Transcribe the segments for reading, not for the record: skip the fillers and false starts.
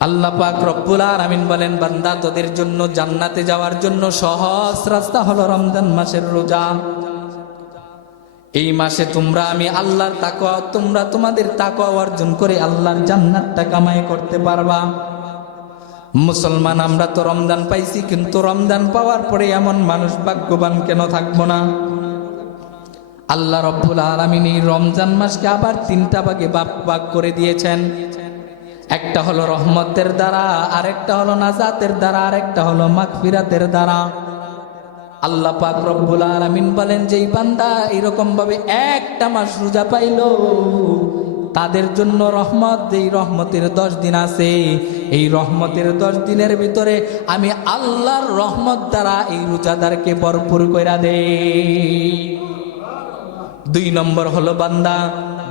আল্লাহ পাক রব্বুল আলামিন বলেন, বান্দা তোদের জন্য জান্নাতে যাওয়ার জন্য সহজ রাস্তা হলো রমজান মাসের রোজা। এই মাসে তোমরা আমি আল্লাহর তাকওয়া, তোমরা তোমাদের তাকওয়া অর্জন করে আল্লাহর জান্নাতটা কামাই করতে পারবা। মুসলমান আমরা তো রমজান পাইছি, কিন্তু রমজান পাওয়ার পরে এমন মানুষ ভাগ্যবান কেন থাকবো না? আল্লাহ রব্বুল আলামিন এই রমজান মাসকে আবার তিনটা ভাগে ভাগ করে দিয়েছেন। একটা হলো রহমতের দ্বারা, আরেকটা হলো নাজাতের দ্বারা, আরেকটা হলো মাগফিরাতের দ্বারা। আল্লাহ পাক রব্বুল আলামিন বলেন, যেই বান্দা এরকম ভাবে একটা মাস রোজা পাইলো তাদের জন্য রহমত, যেই রহমতের 10 দিন আছে, এই রহমতের 10 দিনের ভিতরে আমি আল্লাহর রহমত দ্বারা এই রোজাদারকে ভরপুর কইরা দেই। 2 নম্বর হলো বান্দা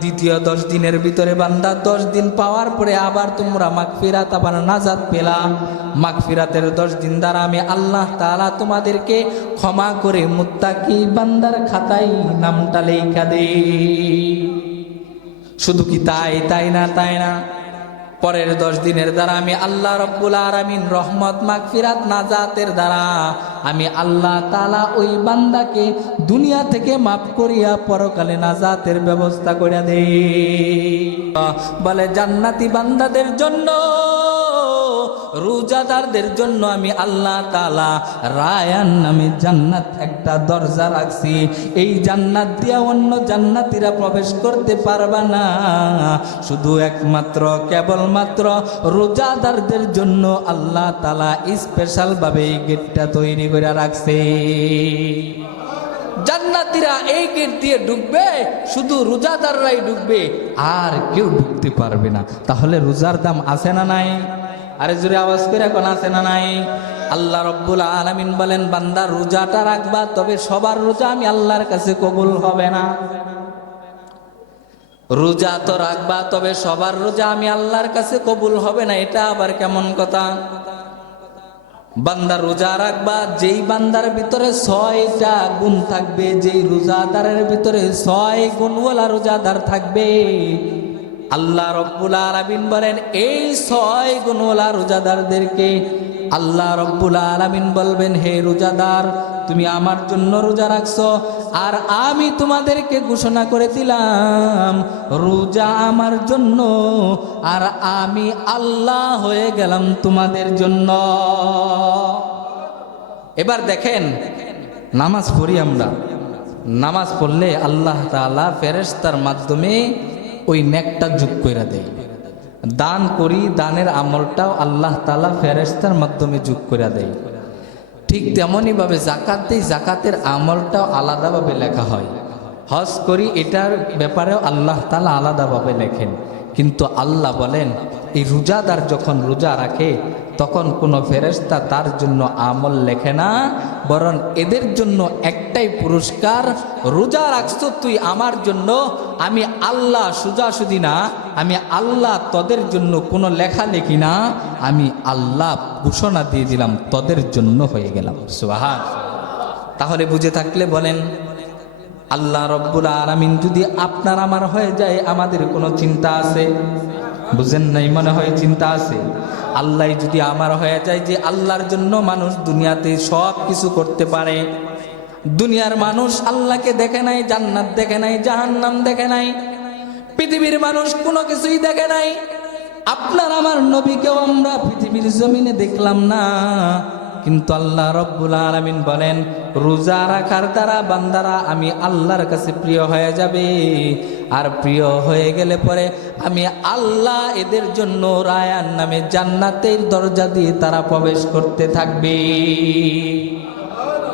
দ্বিতীয় 10 দিনের ভিতরে বান্দা 10 দিন পাওয়ার পরে আবার তোমরা মাগফিরাত, আবার নাজাত পেলা। মাগফিরাতের 10 দিন দ্বারা আমি আল্লাহ তাআলা তোমাদেরকে ক্ষমা করে মুত্তাকি বান্দার খাতায় নামটা লেখা দেই। শুধু কি তাই না, পরের 10 দিনের দ্বারা আমি আল্লাহ রব্বুল আলামিন রহমত, মাগফিরাত, নাজাতের দ্বারা আমি আল্লাহ তাআলা ওই বান্দাকে দুনিয়া থেকে মাফ করিয়া পরকালে নাজাতের ব্যবস্থা করে দেই। বলে জান্নাতি বান্দাদের জন্য, রোজাদারদের জন্য আমি আল্লাহ তাআলা রায়ান নামে জান্নাত একটা দরজা রাখছি। এই জান্নাত দিয়া অন্য জান্নাতীরা প্রবেশ করতে পারবে না, শুধু একমাত্র কেবলমাত্র রোজাদারদের জন্য আল্লাহ তাআলা স্পেশাল ভাবে এই গেটটা তৈরি করে রাখছে। জান্নাতীরা এই গেট দিয়ে ঢুকবে, শুধু রোজাদাররাই ঢুকবে, আর কেউ ঢুকতে পারবে না। তাহলে রোজার দাম আছে না নাই? আরে জোরে আওয়াজ করে এখন আছে না নাই? আল্লাহ রব্বুল আলামিন বলেন, বান্দা রোজাটা রাখবা, তবে সবার রোজা আমি আল্লাহর কাছে কবুল হবে না। রোজা তো রাখবা, তবে সবার রোজা আমি আল্লাহর কাছে কবুল হবে না। এটা আবার কেমন কথা? বান্দা রোজা রাখবা, যেই বান্দার ভিতরে 6টা গুণ থাকবে, যেই রোজাদারের ভিতরে 6 গুণওয়ালা রোজাদার থাকবে, আল্লাহ রব্বুল আলামিন বলেন এই 6 গুণওয়ালা রোজাদারদেরকে আল্লাহ রব্বুল আলামিন বলবেন, হে রোজাদার, তুমি আমার জন্য রোজা রাখছো, আর আমি তোমাদেরকে ঘোষণা করে দিলাম রোজা আমার জন্য, আর আমি আল্লাহ হয়ে গেলাম তোমাদের জন্য। এবার দেখেন, নামাজ পড়ি আমরা, নামাজ পড়লে আল্লাহ তাআলা ফেরেশতার মাধ্যমে ওই নেকটা যোগ করে দেয়। দান করি, দানের আমলটাও আল্লাহ তাআলা ফেরেশতার মাধ্যমে যোগ করে দেয়। ঠিক তেমনই ভাবে যাকাত দেই, যাকাতের আমলটাও আলাদাভাবে লেখা হয়। হজ করি, এটার ব্যাপারেও আল্লাহ তাআলা আলাদাভাবে লেখেন। কিন্তু আল্লাহ বলেন, এই রোজাদার যখন রোজা রাখে তখন কোনো ফেরেশতা তার জন্য আমল লেখে না, বরং এদের জন্য একটাই পুরস্কার, রোজা রাখছো তুই আমার জন্য, আমি আল্লাহ সোজাসুজি না, আমি আল্লাহ তোদের জন্য কোনো লেখালেখি না, আমি আল্লাহ ঘোষণা দিয়ে দিলাম তোদের জন্য হয়ে গেলাম। সুবহান। তাহলে বুঝে থাকলে বলেন, আল্লাহ রব্বুল আলামিন যদি আপনার আমার হয়ে যায়, আমাদের কোনো চিন্তা আছে? বুঝেন নাই মনে হয় চিন্তা আছে। আল্লাহ যদি আমার হয়ে যায়, যে আল্লাহর জন্য মানুষ দুনিয়াতে সব কিছু করতে পারে। দুনিয়ার মানুষ আল্লাহকে দেখে নাই, জান্নাত দেখে নাই, জাহান্নাম দেখে নাই, পৃথিবীর মানুষ কোনো কিছুই দেখে নাই। আপনার আমার নবীকেও আমরা পৃথিবীর জমিনে দেখলাম না, কিন্তু আল্লাহ রব্বুল আলামিন বলেন, রোজা রাখার দ্বারা বান্দারা আমি আল্লাহর কাছে প্রিয় হয়ে যাবে, আর প্রিয় হয়ে গেলে পরে আমি আল্লাহ এদের জন্য রায়ান নামে জান্নাতের দরজা দিয়ে তারা প্রবেশ করতে থাকবে।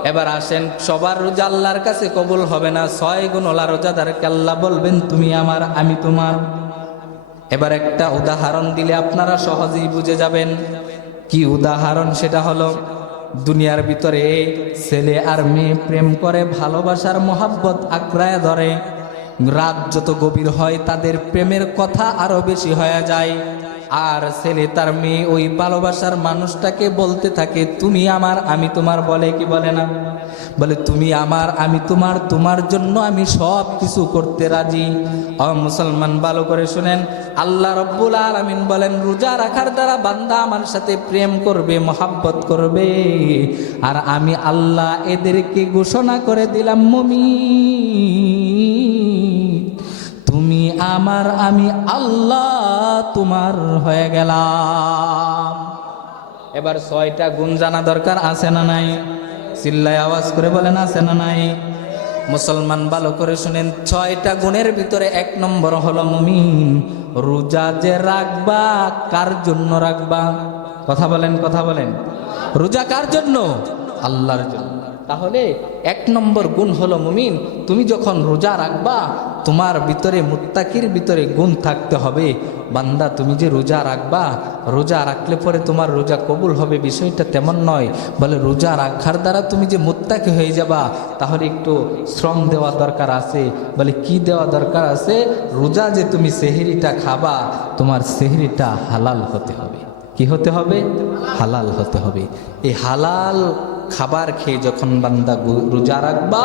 এবার আসেন, সবার রোজা আল্লাহর কাছে কবুল হবে না। 6 গুণওয়ালা রোজাদারকে আল্লাহ বলবেন, তুমি আমার, আমি তোমার। এবার একটা উদাহরণ দিলে আপনারা সহজেই বুঝে যাবেন। কি উদাহরণ? সেটা হলো, দুনিয়ার ভিতরে ছেলে আর মেয়ে প্রেম করে, ভালোবাসার মোহাব্বত আঁকড়ায় ধরে, রাত যত গভীর হয় তাদের প্রেমের কথা আরো বেশি হয়ে যায়, আর ছেলে তার মেয়ে ওই ভালোবাসার মানুষটাকে বলতে থাকে তুমি আমার, আমি তোমার, বলে কি বলে না? বলে তুমি আমার, আমি তোমার, তোমার জন্য আমি সব কিছু করতে রাজি। ও মুসলমান, ভালো করে শুনেন, আল্লাহ রব্বুল আলামিন বলেন রোজা রাখার দ্বারা বান্দা আমার সাথে প্রেম করবে, মহাব্বত করবে, আর আমি আল্লাহ এদেরকে ঘোষণা করে দিলাম মুমিন তুমি আমার, আমি আল্লাহ তোমার হয়ে গেলাম। এবার 6টা গুণ জানা দরকার, আছে না নাই? চিল্লায় আওয়াজ করে বলেন, আছে না নাই? মুসলমান, ভালো করে শুনেন, 6টা গুণের ভিতরে 1 নম্বর হলো মুমিন রোজা যে রাখবা, কার জন্য রাখবা? কথা বলেন, কথা বলেন। রোজা কার জন্য? আল্লাহর জন্য। তাহলে 1 নম্বর গুণ হলো মুমিন, তুমি যখন রোজা রাখবা তোমার ভিতরে, মুত্তাকির ভিতরে গুণ থাকতে হবে। বান্দা তুমি যে রোজা রাখবা, রোজা রাখলে পরে তোমার রোজা কবুল হবে বিষয়টা তেমন নয়। বলে রোজা রাখার দ্বারা তুমি যে মুত্তাকি হয়ে যাবা, তাহলে একটু শ্রম দেওয়া দরকার আছে। বলে কি দেওয়া দরকার আছে? রোজা যে তুমি সেহরিটা খাবা, তোমার সেহরিটা হালাল হতে হবে। কি হতে হবে? হালাল হতে হবে। এই হালাল খাবার খেয়ে যখন বান্দা রোজা রাখবা,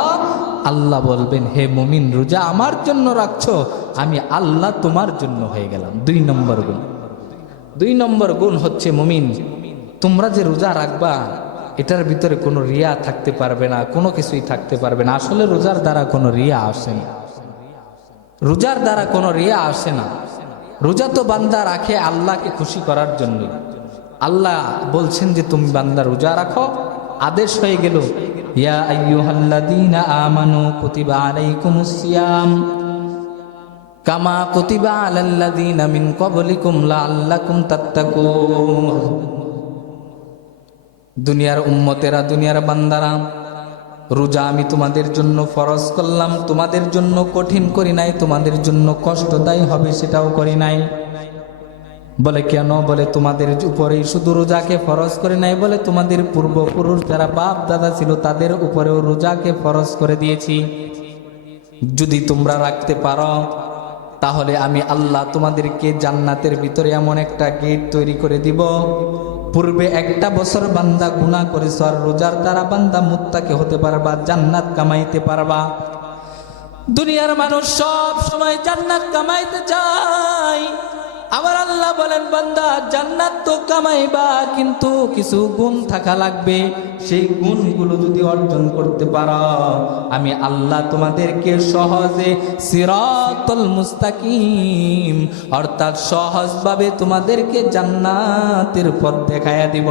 আল্লাহ বলবেন হে মুমিন রোজা আমার জন্য রাখছো, আমি আল্লাহ তোমার জন্য হয়ে গেলাম। 2 নম্বর গুণ। 2 নম্বর গুণ হচ্ছে মুমিন তোমরা যে রোজা রাখবা এটার ভিতরে কোনো রিয়া থাকতে পারবে না, কোনো কিছুই থাকতে পারবে না। আসলে রোজার দ্বারা কোনো রিয়া আসে না, রোজার দ্বারা কোনো রিয়া আসে না। রোজা তো বান্দা রাখে আল্লাহকে খুশি করার জন্য। আল্লাহ বলছেন যে তুমি বান্দা রোজা রাখো, আদেশ হয়ে গেল ইয়া আইয়ুহাল্লাযীনা আমানু কুতিবা আলাইকুমুস সিয়াম কামা কুতিবা আলাল্লাযীনা মিন ক্বাবলিকুম লাআল্লাকুম তাত্তাকুন। দুনিয়ার উম্মতেরা, দুনিয়ার বান্দারা, রোজা আমি তোমাদের জন্য ফরজ করলাম, তোমাদের জন্য কঠিন করি নাই, তোমাদের জন্য কষ্টদায়ী হবে সেটাও করি নাই। বলে কেন? বলে তোমাদের উপরেই শুধু রোজাকে ফরজ করে নাই, বলে তোমাদের পূর্বপুরুষ যারা বাপ দাদা ছিল তাদের উপরেও রোজাকে ফরজ করে দিয়েছি। যদি তোমরা রাখতে পারো তাহলে আমি আল্লাহ তোমাদেরকে জান্নাতের ভিতরে এমন একটা গেট তৈরি করে দিব। পূর্বে 1টা বছর বান্দা গুনাহ করেছ, আর রোজার দ্বারা বান্দা মুত্তাকি হতে পারবা, জান্নাত কামাইতে পারবা। দুনিয়ার মানুষ সব সময় জান্নাত কামাইতে চায়। আমার আল্লাহ বলেন বান্দা জান্নাত তো কামাইবা, কিন্তু কিছু গুণ থাকা লাগবে। সেই গুণগুলো যদি অর্জন করতে পারো, আমি আল্লাহ তোমাদেরকে সহজে সিরাতুল মুস্তাকিম, অর্থাৎ সহজভাবে তোমাদেরকে জান্নাতের পথ দেখায়া দিব।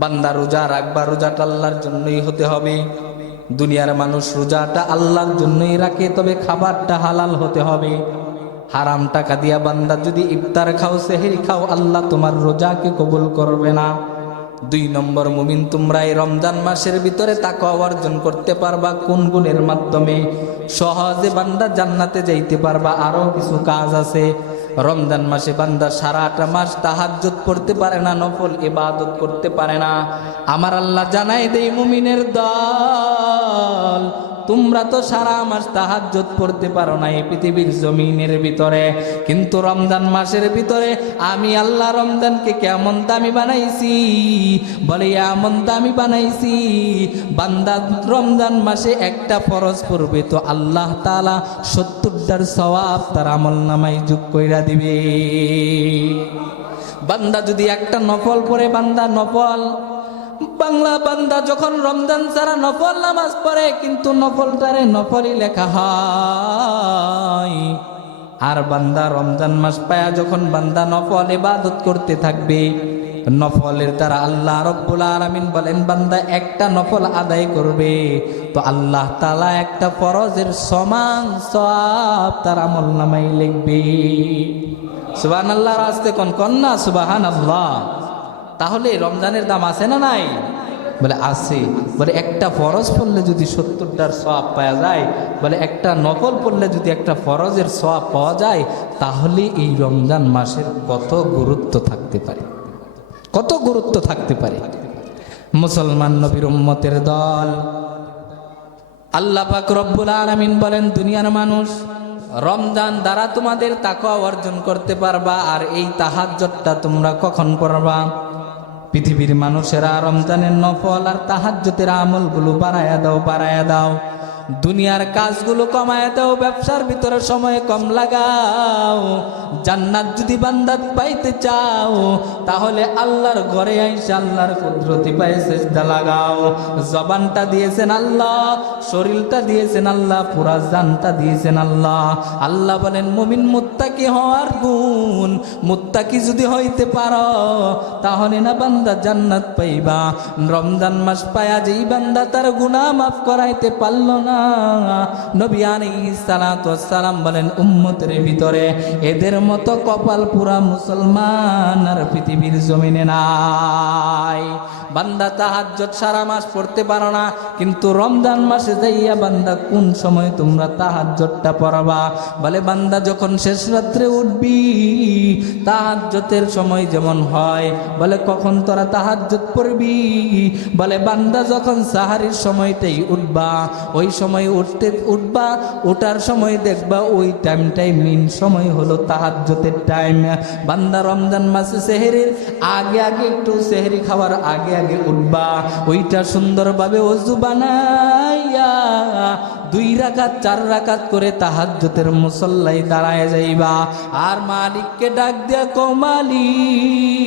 বান্দা রোজা রাখবা, রোজাটা আল্লাহর জন্যই হতে হবে। দুনিয়ার মানুষ রোজাটা আল্লাহর জন্যই রাখে, তবে খাবারটা হালাল হতে হবে। হারাম টাকা দিয়া বান্দা যদি ইফতার খাও, সেহরি খাও, আল্লাহ তোমার রোজাকে কবুল করবে না। 2 নম্বর মুমিন তোমরা এই রমজান মাসের ভিতরে তাকওয়া অর্জন করতে পারবা। কোন গুণের মাধ্যমে? সহজে বান্দা জান্নাতে যাইতে পারবা। আরো কিছু কাজ আছে। রমজান মাসে বান্দা সারাটা মাস তাহাজ্জুদ পড়তে পারে না, নফল ইবাদত করতে পারে না। আমার আল্লাহ জানাই দেই মুমিনের দল, তোমরা তো সারা মাস তাহাজ্জুদ পড়তে পারো না এই পৃথিবীর জমিনের ভিতরে, কিন্তু রমজান মাসের ভিতরে আমি আল্লাহ রমজানকে কেমন দামি বানাইছি, বলে এমন দামি বানাইছি বান্দা রমজান মাসে একটা ফরজ পড়বে তো আল্লাহ তাআলা 70টার সওয়াব তার আমলনামায় যোগ কইরা দিবে। বান্দা যদি একটা নফল পড়ে, বান্দা নফল বাংলা বান্দা যখন রমজান ছাড়া নফল নামাজ পড়ে, কিন্তু নফলটারে নফলই লেখা হয়। আর বান্দা রমজান মাস পায়া যখন বান্দা নফল ইবাদত করতে থাকবে, নফলের দ্বারা আল্লাহ রব্বুল আলামিন বলেন বান্দা একটা নফল আদায় করবে তো আল্লাহ তাআলা একটা ফরজের সমান সওয়াব তার আমলনামায় লিখবে। সুবহানাল্লাহ, রাস্তে কোন কন্যা সুবহানাল্লাহ। তাহলে রমজানের দাম আছে না নাই? বলে আছে। বলে একটা ফরজ পড়লে যদি 70টার সওয়াব পাওয়া যায়, বলে একটা নফল পড়লে যদি একটা ফরজের সওয়াব পাওয়া যায়, তাহলে এই রমজান মাসের কত গুরুত্ব থাকতে পারে, কত গুরুত্ব থাকতে পারে। মুসলমান নবীর উম্মতের দল, আল্লাহ পাক রব্বুল আলামিন বলেন দুনিয়ার মানুষ রমজান দ্বারা তোমাদের তাকওয়া অর্জন করতে পারবা। আর এই তাহাজ্জুদটা তোমরা কখন পড়বা? পৃথিবীর মানুষেরা রমজানের নফল আর তাহাজ্জুদের আমলগুলো বাড়ায়া দাও, বাড়ায়া দাও। দুনিয়ার কাজগুলো কমায় দাও, ব্যবসার ভিতরে সময় কম লাগাও। জান্নাত যদি বান্দা পাইতে চাও, তাহলে আল্লাহর ঘরে আইসা আল্লাহর কুদরতি পায়ে সিজদা লাগাও। জবানটা দিয়েছেন আল্লাহ, শরীরটা দিয়েছেন আল্লাহ, পুরা জানটা দিয়েছেন আল্লাহ। আল্লাহ বলেন মুমিন মুত্তাকি হওয়ার গুণ, মুত্তাকি যদি হইতে পারো তাহলে না বান্দা জান্নাত পাইবা। রমজান মাস পায়া যেই বান্দা তার গুনাহ মাফ করাইতে পারল না, নবী আলাইহিস সালাতু ওয়াস সালাম বলেন উম্মতের ভিতরে এদের মতো কপাল পুরা মুসলমান আর পৃথিবীর জমিনে নাই। বান্দা তাহাজ্জুদ সারা মাস পড়তে পারো না, কিন্তু রমজান মাসে যাইয়া বান্দা কোন সময় তোমরা তাহাজ্জুদটা পড়বা? বলে বান্দা যখন শেষ রাত্রে উঠবি, তাহাজ্জুদের সময় যেমন হয়, বলে কখন তোরা তাহাজ্জুদ পড়বি? বলে বান্দা যখন সাহারির সময়টাই উঠবা, ওই সময় উঠবা, ওঠার সময় দেখবা ওই টাইমটাই মেইন সময় হলো তাহাজ্জুদের টাইম। বান্দা রমজান মাসে সেহরির আগে আগে একটু সেহরি খাওয়ার আগে আগে উঠবা, ওইটা সুন্দরভাবে ওযু বানাইয়া 2 রাকাত 4 রাকাত করে তাহাজ্জুদের মুসল্লায় দাঁড়ায় যাইবা। আর মালিককে ডাক দিয়া কও, মালিক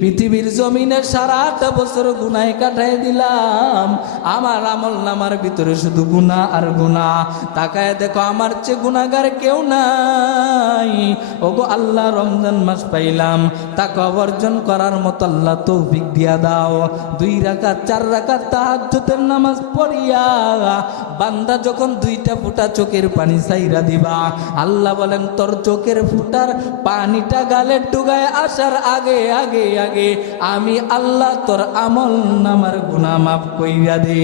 পৃথিবীর জমিনে সারাটা বছর গুনায় কাটাই দিলাম, আমার আমল নামার ভিতরে শুধু গুনাহ আর গুনাহ। তাকায় দেখো আমার চেয়ে গুনাহগার কেউ নাই। ওগো আল্লাহ, রমজান মাস পাইলাম, তাকওয়া অর্জন করার মতো আল্লাহ তৌফিক দিয়া দাও। 2 রাকাত 4 রাকাত তাহাজ্জুদের নামাজ পড়িয়া বান্দা যখন 2টা ফোঁটা চোখের পানি ছাইরা দিবা, আল্লাহ বলেন তোর চোখের ফোঁটার পানিটা গালে ডুগায় আসার আগে আগে আগে আমি আল্লাহ তোর আমল নামার গুনাহ মাফ কইরা দে।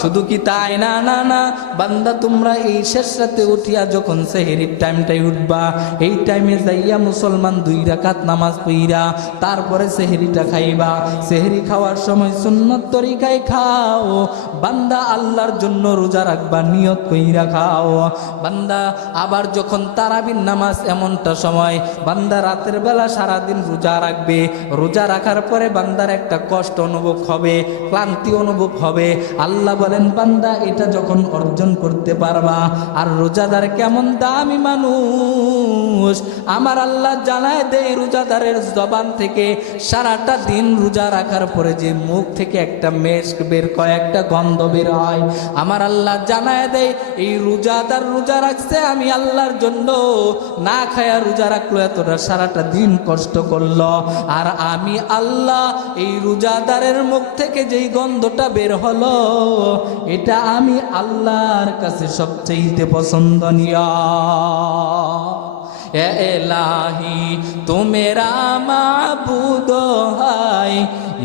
শুধু কি তাই না, না না বান্দা, তোমরা এই শেষ রাতে উঠিয়া যখন সেহরির টাইমটাই উঠবা, এই টাইমে যাইয়া মুসলমান 2 রাকাত নামাজ পড়িয়া তারপরে সেহরিটা খাইবা। সেহরি খাওয়ার সময় সুন্নত তরিকায় খাও। বান্দা আল্লাহর জন্য রোজা রাখবা, নিয়ত কইরা খাও। বান্দা আবার যখন তারাবির নামাজ এমনটা সময়, বান্দা রাতের বেলা সারাদিন রোজা রাখবে। রোজা রাখার পরে বান্দার একটা কষ্ট অনুভব হবে, ক্লান্তি অনুভব হবে। আল্লাহ বলেন বান্দা এটা যখন অর্জন করতে পারবা, আর রোজাদার কেমন দামি মানুষ আমার আল্লাহ জানায় দেয়, রোজাদারের জবান থেকে সারাটা দিন রোজা রাখার পরে যে মুখ থেকে একটা মেস্ক বের হয়, একটা গন্ধ বের হয়, আমার আল্লাহ জানায় দেয় এই রোজাদার রোজা রাখছে আমি আল্লাহর জন্য, না খায়া রোজা রাখলো, এতটা সারাটা দিন কষ্ট করলো, আর আমি আল্লাহ এই রোজাদারের মুখ থেকে যেই গন্ধটা বের হলো, এটা আমি আল্লাহর কাছে সবচেয়ে পছন্দনীয়। এ ইলাহি তু মেরা মাবুদ হায়,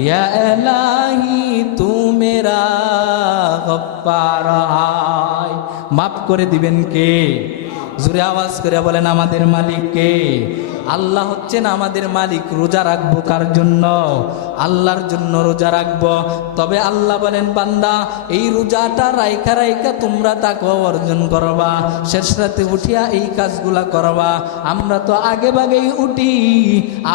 ইয়া ইলাহি তু মেরা গফফার হায়। মাফ করে দিবেন কে? জোরে আওয়াজ করে বলেন আমাদের মালিক কে? আল্লাহ হচ্ছেন আমাদের মালিক। রোজা রাখবো কার জন্য? আল্লাহর জন্য রোজা রাখবো। তবে আল্লাহ বলেন বান্দা এই রোজাটা রাইখা রাইখা তোমরা তাকওয়া অর্জন করবা, শেষ রাতে উঠিয়া এই কাজগুলা করবা। আমরা তো আগে ভাগেই উঠি,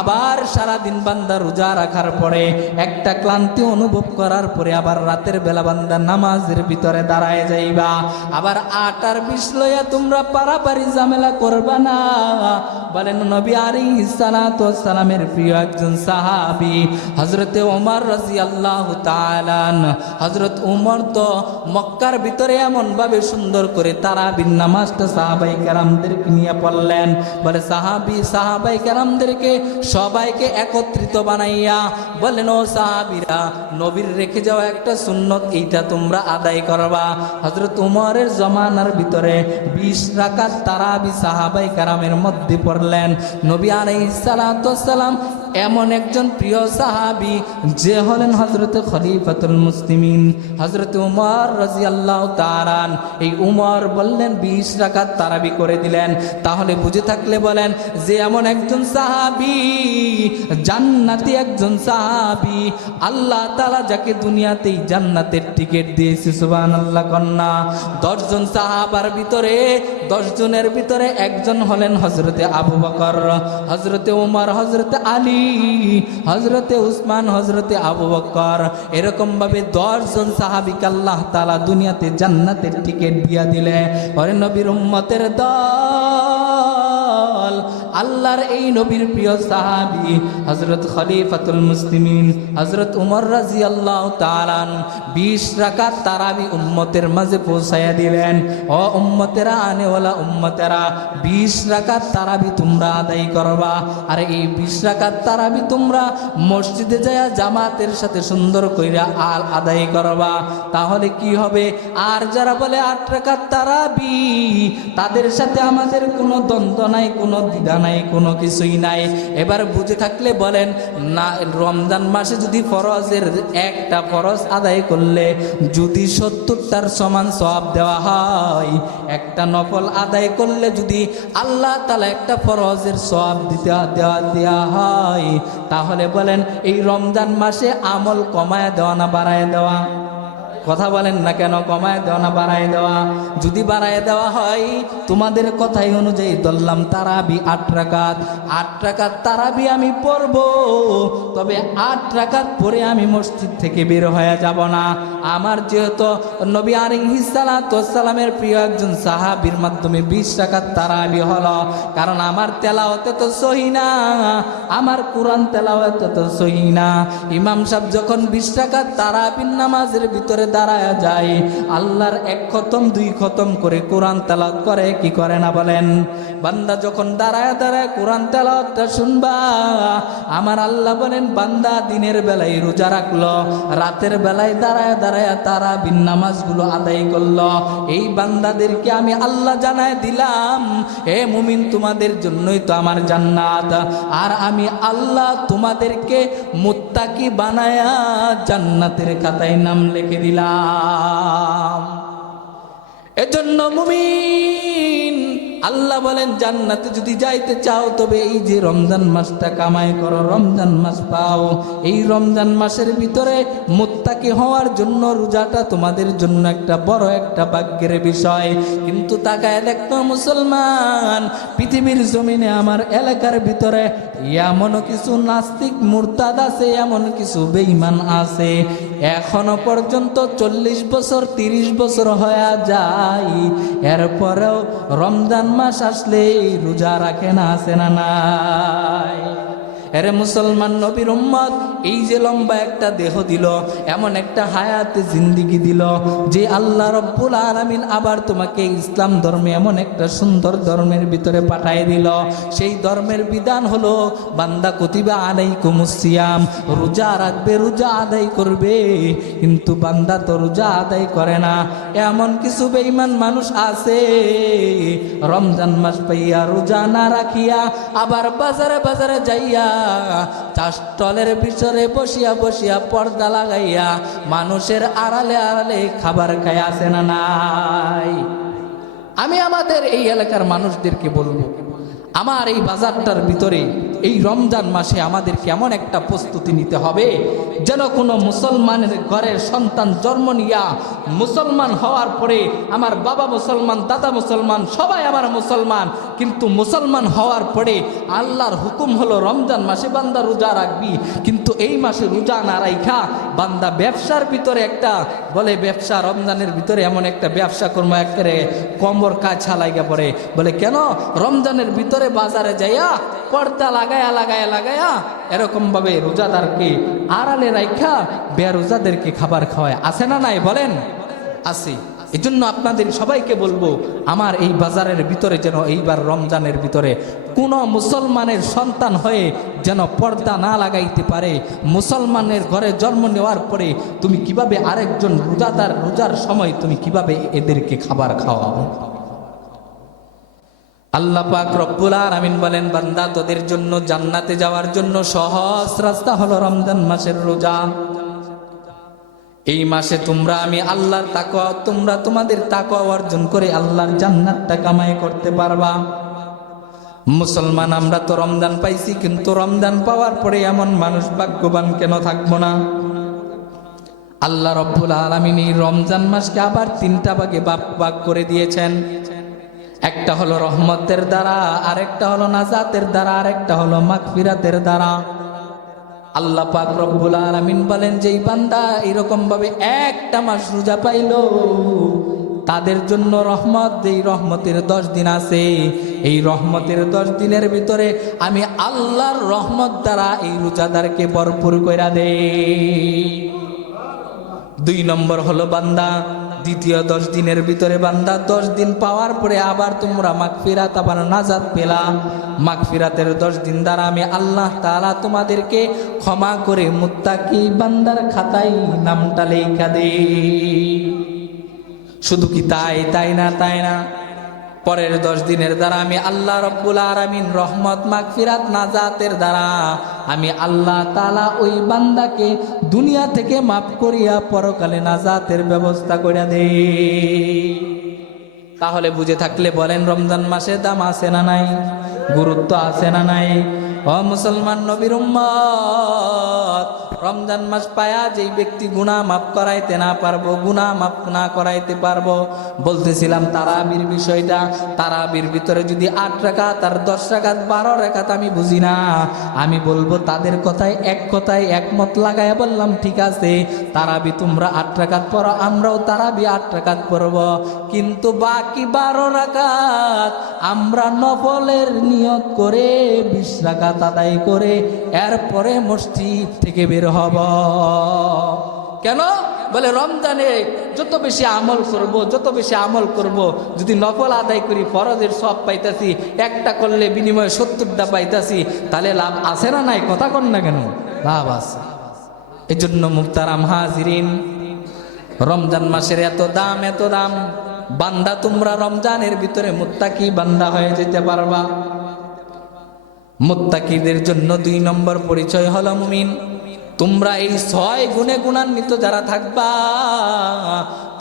আবার সারাদিন বান্দা রোজা রাখার পরে একটা ক্লান্তি অনুভব করার পরে আবার রাতের বেলা বান্দা নামাজের ভিতরে দাঁড়ায় যাইবা। আবার 8 আর 20 লইয়া তোমরা পারাপারি ঝামেলা করবা না। বলেন নবী আলাইহিস সালাতু ওয়াস সালামের প্রিয় একজন সাহাবী হযরতে ওমর রাদিয়াল্লাহু তাআলা, হযরত ওমর তো মক্কার ভিতরে এমন ভাবে সুন্দর করে তারাবির নামাজটা সাহাবায়ে কেরামদেরকে নিয়ে পড়লেন। বলে সাহাবায়ে কেরামদেরকে সবাইকে একত্রিত বানাইয়া বলেন, ও সাহাবীরা, নবীর রেখে যাওয়া একটা সুন্নত, এইটা তোমরা আদায় করবা। হযরত ওমরের জমানার ভিতরে 20 রাকাত তারাবি সাহাবায়ে কেরামের মধ্যে পড়লেন। নবী আলাইহিস সালাতু ওয়াস সালাম এমন একজন প্রিয় সাহাবী যে হলেন হযরতে খলিফাতুল মুসলিমিন হযরতে ওমর রাদিয়াল্লাহু তাআলা। এই ওমর বললেন 20 রাকাত তারাবি করে দিলেন। তাহলে বুঝে থাকলে বলেন যে এমন একজন সাহাবী, জান্নাতি একজন সাহাবী, আল্লাহ তাআলা যাকে দুনিয়াতেই জান্নাতের টিকিট দিয়েছে, সুবহানাল্লাহ কন্যা। 10 জন সাহাবার ভিতরে 10 জনের ভিতরে একজন হলেন হযরতে আবু বকর, হযরতে উমর, হযরতে আলী, হযরতে উসমান, হযরতে আবু বকর। এরকম ভাবে 10 জন সাহাবীকে আল্লাহ তাআলা দুনিয়াতে জান্নাতের টিকিট দিয়া দিলে। ওরে নবীর উম্মতের দল, আল্লাহর এই নবীর প্রিয় সাহাবী হযরত খলিফাতুল মুসলিমিন হযরত উমর রাদিয়াল্লাহু তাআলা 20 রাকাত তারাবি উম্মতের মাঝে পৌঁছায়া দিলেন। ও উম্মতেরা, আনেওয়ালা উম্মতেরা, 20 রাকাত তারাবি তোমরা আদায় করবা। আর এই 20 রাকাত তারাবি তোমরা মসজিদে যায় জামাতের সাথে সুন্দর কইরা আদায় করবা। তাহলে কি হবে? আর যারা বলে 8 রাকাত তারাবি, তাদের সাথে আমাদের কোনো দ্বন্দ্ব নাই, কোনো দ্বিধা নাই, কোনো কিছুই নাই। এবার বুঝে থাকলে বলেন না, রমজান মাসে যদি ফরজের একটা ফরজ আদায় করলে যদি 70টার সমান সওয়াব দেওয়া হয়, একটা নফল আদায় করলে যদি আল্লাহ তাআলা একটা ফরজের সওয়াব দেওয়া হয়, তাহলে বলেন এই রমজান মাসে আমল কমায় দেওয়া না বাড়ায় দেওয়া? কথা বলেন না কেন? কমায় দেওয়া না বাড়ায় দেওয়া? যদি বাড়ায় দেওয়া হয়, তোমাদের কথাই অনুযায়ী ধরলাম তারাবি 8 রাকাত, 8 রাকাত তারাবি আমি পড়ব, তবে 8 রাকাত পরে আমি মসজিদ থেকে বের হয়ে যাব না। আমার যেহেতু নবী আলাইহিস সালাতু ওয়াস সালামের প্রিয় একজন সাহাবীর মাধ্যমে 20 রাকাত তারাবি হলো, কারণ আমার তেলাওয়াতে তো সহি না, আমার কোরআন তেলাওয়াতে তো সহি না। ইমাম সাহেব যখন 20 রাকাত তারাবির নামাজের ভিতরে দাঁড়ায় যায়, আল্লাহর 1 খতম 2 খতম করে কোরআন তেলাওয়াত করে কি করে না বলেন? বান্দা যখন দাঁড়ায় দাঁড়ায় কোরআন তেলাওয়াতটা শুনবা, আমার আল্লাহ বলেন বান্দা দিনের বেলায় রোজা রাখলো, রাতের বেলায় দাঁড়ায় দাঁড়ায় তারাবির নামাজগুলো আদায় করলো, এই বান্দাদেরকে আমি আল্লাহ জানায় দিলাম, হে মুমিন, তোমাদের জন্যই তো আমার জান্নাত, আর আমি আল্লাহ তোমাদেরকে মুত্তাকি বানায়া জান্নাতের খাতায় নাম লিখে দিলাম। এজন্য মুমিন, আল্লাহ বলেন জান্নাতে যদি যাইতে চাও তবে এই যে রমজান মাসটা কামাই করো, রমজান মাস পাও। এই রমজান মাসের ভিতরে মুত্তাকি হওয়ার জন্য রোজাটা তোমাদের জন্য একটা বড় একটা ভাগ্যের বিষয়। কিন্তু তাকায় দেখতো মুসলমান, পৃথিবীর জমিনে আমার এলাকার ভিতরে এমন কিছু নাস্তিক মুরতাদ আছে, এমন কিছু বেঈমান আছে, এখনো পর্যন্ত 40 বছর 30 বছর হয়ে যায়, এরপরেও রমজান মাস আসলে রোজা রাখে না, আছে না নাই? এরে মুসলমান নবীর উম্মত, এই যে লম্বা একটা দেহ দিল, এমন একটা হায়াতে জিন্দিগি দিল, যে আল্লাহ রব্বুল আলামিন আবার তোমাকে ইসলাম ধর্মে এমন একটা সুন্দর ধর্মের ভিতরে পাঠায় দিল। সেই ধর্মের বিধান হলো বান্দা কুতিবা আলাইকুমুস সিয়াম, রোজা রাখবে, রোজা আদায় করবে, কিন্তু বান্দা তো রোজা আদায় করে না। এমন কিছু বেঈমান মানুষ আছে, রমজান মাস পাইয়া রোজা না রাখিয়া আবার বাজারে বাজারে যাইয়া চাষ স্টলের ভিতরে বসিয়া বসিয়া পর্দা লাগাইয়া মানুষের আড়ালে আড়ালে খাবার খায়, আছে না নাই? আমি আমাদের এই এলাকার মানুষদেরকে বলবো, আমার এই বাজারটার ভিতরে এই রমজান মাসে আমাদের কেমন একটা প্রস্তুতি নিতে হবে, যেন কোনো মুসলমানের ঘরের সন্তান জন্ম নিয়া মুসলমান হওয়ার পরে আমার বাবা মুসলমান, দাদা মুসলমান, সবাই আমার মুসলমান, কিন্তু মুসলমান হওয়ার পরে আল্লাহর হুকুম হলো রমজান মাসে বান্দা রোজা রাখবি, কিন্তু এই মাসে রোজা না রাইখা বান্দা ব্যবসার ভিতরে একটা বলে ব্যবসা, রমজানের ভিতরে এমন একটা ব্যবসা কর্ম একেবারে কম্বর কাজ ছালাইগা পড়ে, বলে কেন রমজানের ভিতরে বাজারে যাইয়া পর্দা লাগায়া লাগায়া লাগায়া এরকম ভাবে রোজাদারকে আড়ালে রাইখা বেরোজাদেরকে খাবার খাওয়ায়, আছে না নাই বলেন? আছে। এজন্য আপনাদের সবাইকে বলবো, আমার এই বাজারের ভিতরে যেন এইবার রমজানের ভিতরে কোনো মুসলমানের সন্তান হয়ে যেন পর্দা না লাগাইতে পারে। মুসলমানের ঘরে জন্ম নেওয়ার পরে তুমি কিভাবে আরেকজন রোজাদার রোজার সময় তুমি কিভাবে এদেরকে খাবার খাওয়াও? আল্লাহ পাক রব্বুল আলামিন বলেন, বান্দা তোদের জন্য জান্নাতে যাওয়ার জন্য সহজ রাস্তা হলো রমজান মাসের রোজা। এই মাসে তোমরা আমি আল্লাহর তাকওয়া, তোমরা তোমাদের তাকওয়া অর্জন করে আল্লাহর জান্নাতটা কামাই করতে পারবা। মুসলমান আমরা তো রমজান পাইছি, কিন্তু রমজান পাওয়ার পরে এমন মানুষ ভাগ্যবান কেন থাকবো না? আল্লাহ রব্বুল আলামিন এই রমজান মাসকে আবার 3টা ভাগে ভাগ করে দিয়েছেন। একটা হলো রহমতের দ্বারা, আরেকটা হলো নাজাতের দ্বারা, আরেকটা হলো মাগফিরাতের দ্বারা। আল্লাহ পাক রব্বুল আলামিন বলেন, যেই বান্দা এরকম ভাবে একটা মাস রোজা পাইল, তাদের জন্য রহমত, যেই রহমতের 10 দিন আছে, এই রহমতের 10 দিনের ভিতরে আমি আল্লাহর রহমত দ্বারা এই রোজাদারকে ভরপুর কইরা দেই। 2 নম্বর হলো বান্দা, দ্বিতীয় 10 দিনের ভিতরে বান্দা 10 দিন পাওয়ার পরে আবার তোমরা মাগফিরাত, আবার নাজাত পেলা। মাগফিরাতের 10 দিন দ্বারা আমি আল্লাহ তাআলা তোমাদেরকে ক্ষমা করে মুত্তাকি বান্দার খাতায় নামটা লেখা দেই। শুধু কি তাই না, পরের 10 দিনের দ্বারা আমি আল্লাহ রব্বুল আলামিন রহমত, মাগফিরাত, নাজাতের দ্বারা আমি আল্লাহ তাআলা ওই বান্দাকে দুনিয়া থেকে মাফ করিয়া পরকালে নাজাতের ব্যবস্থা করে দেই। তাহলে বুঝে থাকলে বলেন, রমজান মাসে দাম আছে না নাই, গুরুত্ব আছে না নাই? ও মুসলমান নবীর উম্মত, রমজান মাস পায়া যেই ব্যক্তি গুনাহ মাফ করাইতে না পারবো, গুনাহ মাফ না করাইতে পারবো, বলতেছিলাম তারাবির বিষয়টা। তারাবির ভিতরে যদি 8 রাকাত আর 10 রাকাত 12 রাকাত আমি বুঝি না, আমি বলবো তাদের কথায় একমত লাগাইয়া বললাম, ঠিক আছে তারাবি তোমরা 8 রাকাত পড়ো, আমরাও তারাবি 8 রাকাত পড়ব, কিন্তু বাকি 12 রাকাত আমরা নফলের নিয়ত করে 20 রাকাত আদায় করে এরপরে মসজিদ থেকে বের হব। কেন? বলে রমজানে যত বেশি আমল করব, যদি নফল আদায় করি ফরজের সব পাইতাছি, একটা করলে বিনিময়ে 70টা পাইতাছি, তাহলে লাভ আছে না নাই? কথা কন না কেন? লাভ আছে। এই জন্য মুহতারাম হাজিরিন, রমজান মাসের এত দাম। বান্দা তোমরা রমজানের ভিতরে মুত্তাকি বান্দা হয়ে যেতে পারবা। মুত্তাকিদের জন্য 2 নম্বর পরিচয় হলো মুমিন। তোমরা এই 6 গুণে গুণান্বিত যারা থাকবা,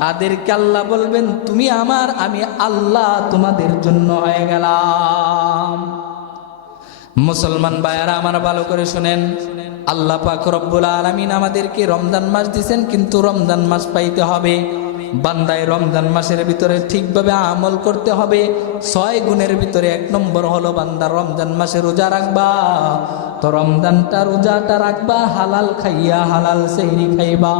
তাদেরকে আল্লাহ বলবেন, তুমি আমার, আমি আল্লাহ তোমাদের জন্য হয়ে গেলাম। মুসলমান ভাইয়ারা আমার ভালো করে শুনেন, আল্লাহ পাক রব্বুল আলামিন আমাদেরকে রমজান মাস দিয়েছেন, কিন্তু রমজান মাস পাইতে হবে বান্দায় রমজান মাসের ভিতরে ঠিকভাবে আমল করতে হবে। 6 গুণের ভিতরে 1 নম্বর হলো বান্দা রমজান মাসে রোজা রাখবা। তো রোজাটা রাখবা হালাল খাইয়া, হালাল সেহরি খাইবা।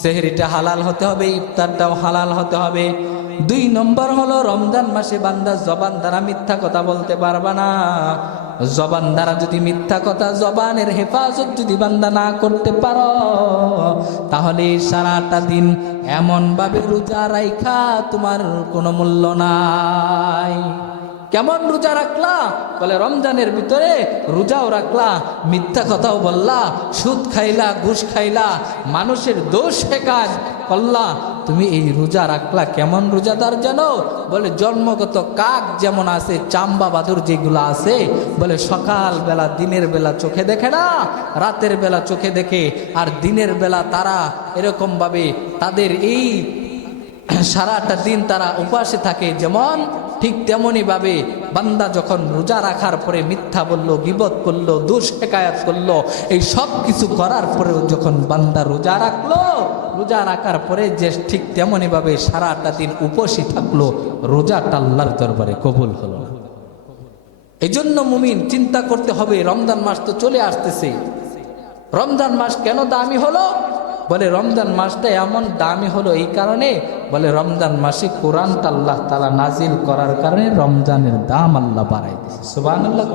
সেহরিটা হালাল হতে হবে, ইফতারটাও হালাল হতে হবে। 2 নম্বর হলো রমজান মাসে বান্দা জবান দ্বারা মিথ্যা কথা বলতে পারবা না। জবান দ্বারা যদি মিথ্যা কথা, জবানের হেফাজত যদি বান্দা না করতে পারো, তাহলে সারাটা দিন এমন ভাবে রোজা রাখা তোমার কোনো মূল্য নাই। কেমন রোজা রাখলা? বলে রমজানের ভিতরে রোজাও রাখলা, মিথ্যা কথাও বললা, সুদ খাইলা, ঘুষ খাইলা, মানুষের দোষ কাজ করলা, তুমি এই রোজা রাখলা। কেমন রোজাদার জানো? বলে জন্মগত কাক যেমন আছে, চাম্বা বাদুর যেগুলো আছে, বলে সকাল বেলা দিনের বেলা চোখে দেখে না, রাতের বেলা চোখে দেখে, আর দিনের বেলা তারা এরকম ভাবে তাদের এই সারাটা দিন তারা উপাসে থাকে, যেমন ঠিক তেমনি ভাবে বান্দা যখন রোজা রাখার পরে মিথ্যা বললো, গীবত করলো, দোষ শিকায়াত করলো, এই সব কিছু করার পরেও যখন বান্দা রোজা রাখলো, রোজা রাখার পরে যে ঠিক তেমনি ভাবে সারাটা দিন উপসী থাকলো, রোজাটা আল্লাহর দরবারে কবুল হলো না। এই জন্য মুমিন চিন্তা করতে হবে, রমজান মাস তো চলে আসতেছে, রমজান মাস কেন দামি হলো? বলে রমজান মাসটা এমন দামি হলো এই কারণে, বলে রমজান মাসে কোরআনটা আল্লাহ তাআলা নাজিল করার কারণে রমজানের দাম আল্লাহ বাড়াই দিয়েছে। সুবহানাল্লাহ।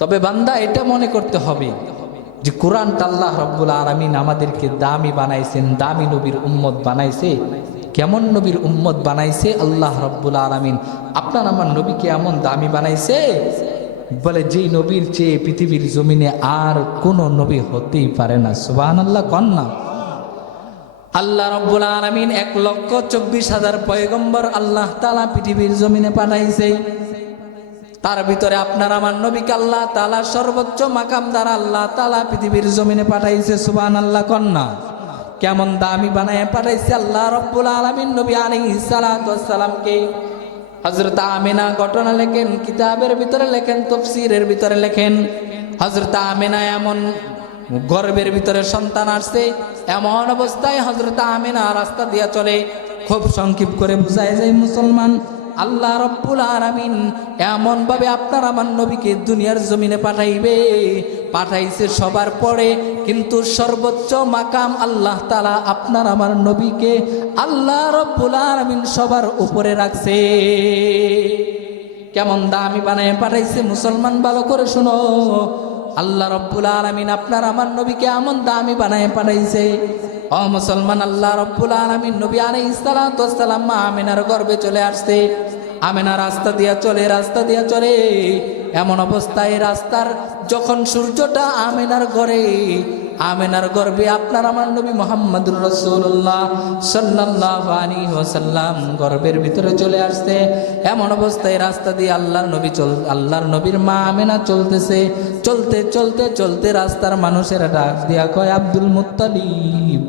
তবে বান্দা এটা মনে করতে হবে যে কোরআনটা আল্লাহ রব্বুল আলামিন আমাদেরকে দামি বানাইছেন, দামি নবীর উম্মত বানাইছে। কেমন নবীর উম্মত বানাইছে আল্লাহ রব্বুল আলামিন? আপনার আমার নবীকে এমন দামি বানাইছে, বলে যেই নবীর চেয়ে পৃথিবীর জমিনে আর কোন নবী হতেই পারে না। সুবহানাল্লাহ কন্যা। আল্লাহ রব্বুল আলামিন 1,24,000 পয়গম্বর আল্লাহ তাআলা পৃথিবীর জমিনে পাঠাইছে। তার ভিতরে আপনার আমার নবীকে আল্লাহ তাআলা সর্বোচ্চ মাকাম দ্বারা আল্লাহ তাআলা পৃথিবীর জমিনে পাঠাইছে। সুবহানাল্লাহ কন্যা। কেমন দামি বানায় পাঠাইছে আল্লাহ রব্বুল আলামিন নবী আলাইহিস সালাতু ওয়াস সালামকে। হযরত আমিনা ঘটনা লেখেন, কিতাবের ভিতরে লেখেন, তাফসীরের ভিতরে লেখেন, হযরত আমিনা এমন গর্ভের ভিতরে সন্তান আসছে, এমন অবস্থায় হযরত আমিনা রাস্তা দিয়া চলে, খুব সংক্ষিপ্ত করে বুঝায় যায় মুসলমান, আল্লাহ রব্বুল আলামিন এমন ভাবে আপনার আমার নবীকে দুনিয়ার জমিনে পাঠাইছে সবার পরে, কিন্তু সর্বোচ্চ মাকাম আল্লাহ তাআলা আপনার আমার নবীকে আল্লাহ রব্বুল আলামিন সবার উপরে রাখছে। কেমন দামি বানায় পাঠাইছে মুসলমান, ভালো করে শোনো। আল্লাহ রব্বুল আলামিন আপনার আমার নবীকে এমন দামি বানায় পাঠাইছে। ও মুসলমান, আল্লাহ রব্বুল আলামিন নবী আলাইহিস সালাতু ওয়াস সালাম মা আমিনার গর্ভে চলে আসছে। আমিনা রাস্তা দিয়া চলে এমন অবস্থায় রাস্তার যখন সূর্যটা আমিনার গর্ভে আপনার আমার নবী মুহাম্মদুর রাসূলুল্লাহ সাল্লাল্লাহু আলাইহি ওয়াসাল্লাম গর্ভের ভিতরে চলে আসছে। এমন অবস্থায় রাস্তা দিয়ে আল্লাহর নবীর মা আমিনা চলতে রাস্তার মানুষেরা ডাক দিয়া কয়, আব্দুল মুত্তালিব,